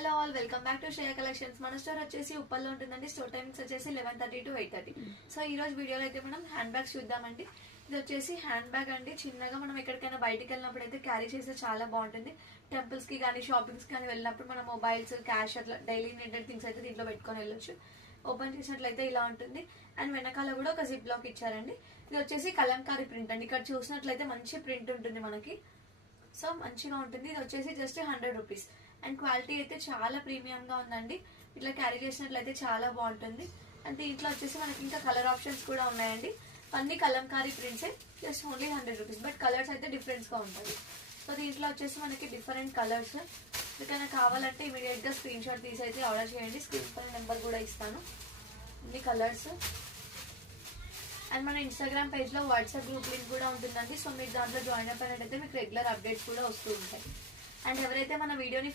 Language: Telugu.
Hello all, welcome back to Shreya collections. మన స్టోర్ వచ్చేసి ఉప్పల్లో ఉంటుందండి. స్టోర్ టైమింగ్స్ వచ్చేసి 11:30 to 8:30. సో ఈ రోజు వీడియోలో అయితే మనం హ్యాండ్ బ్యాగ్స్ చూద్దామండి. ఇది వచ్చేసి హ్యాండ్ బ్యాగ్ అండి. చిన్నగా మనం ఎక్కడికైనా బయటికి వెళ్ళినప్పుడు అయితే క్యారీ చేస్తే చాలా బాగుంటుంది. టెంపుల్స్ కి కానీ షాపింగ్స్ కానీ వెళ్ళినప్పుడు మన మొబైల్స్, క్యాష్ అట్లా డైలీ నీడెడ్ థింగ్స్ అయితే దీంట్లో పెట్టుకొని వెళ్ళొచ్చు. ఓపెన్ చేసినట్లయితే ఇలా ఉంటుంది. అండ్ వెనకాల కూడా ఒక జిప్ లాక్ ఇచ్చారండి. ఇది వచ్చేసి కలంకారీ ప్రింట్ అండి. ఇక్కడ చూసినట్లయితే మంచి ప్రింట్ ఉంటుంది మనకి. సో మంచిగా ఉంటుంది. ఇది వచ్చేసి జస్ట్ 100 రూపీస్. అండ్ క్వాలిటీ అయితే చాలా ప్రీమియం గా ఉందండి. ఇట్లా క్యారీ చేసినట్లయితే చాలా బాగుంటుంది. అండ్ దీంట్లో వచ్చేసి మనకి ఇంకా కలర్ ఆప్షన్స్ కూడా ఉన్నాయండి. అన్ని కలంకారీ ప్రింట్సే, just only 100 rupees. But colours అయితే డిఫరెన్స్ గా ఉంటుంది. సో దీంట్లో వచ్చేసి మనకి డిఫరెంట్ కలర్స్. మీకైనా కావాలంటే ఇమీడియట్ గా స్క్రీన్ షాట్ తీసి అయితే ఆర్డర్ చేయండి. స్క్రీన్ పైన నెంబర్ కూడా ఇస్తాను. అన్ని కలర్స్. అండ్ మన ఇన్స్టాగ్రామ్ పేజ్ లో వాట్సాప్ గ్రూప్ లింక్ కూడా ఉంటుందండి. సో మీరు దాంట్లో జాయిన్ అయిపోయినట్టయితే మీకు రెగ్యులర్ అప్డేట్స్ కూడా వస్తూ ఉంటాయి. అండ్ ఎవరైతే మన వీడియోని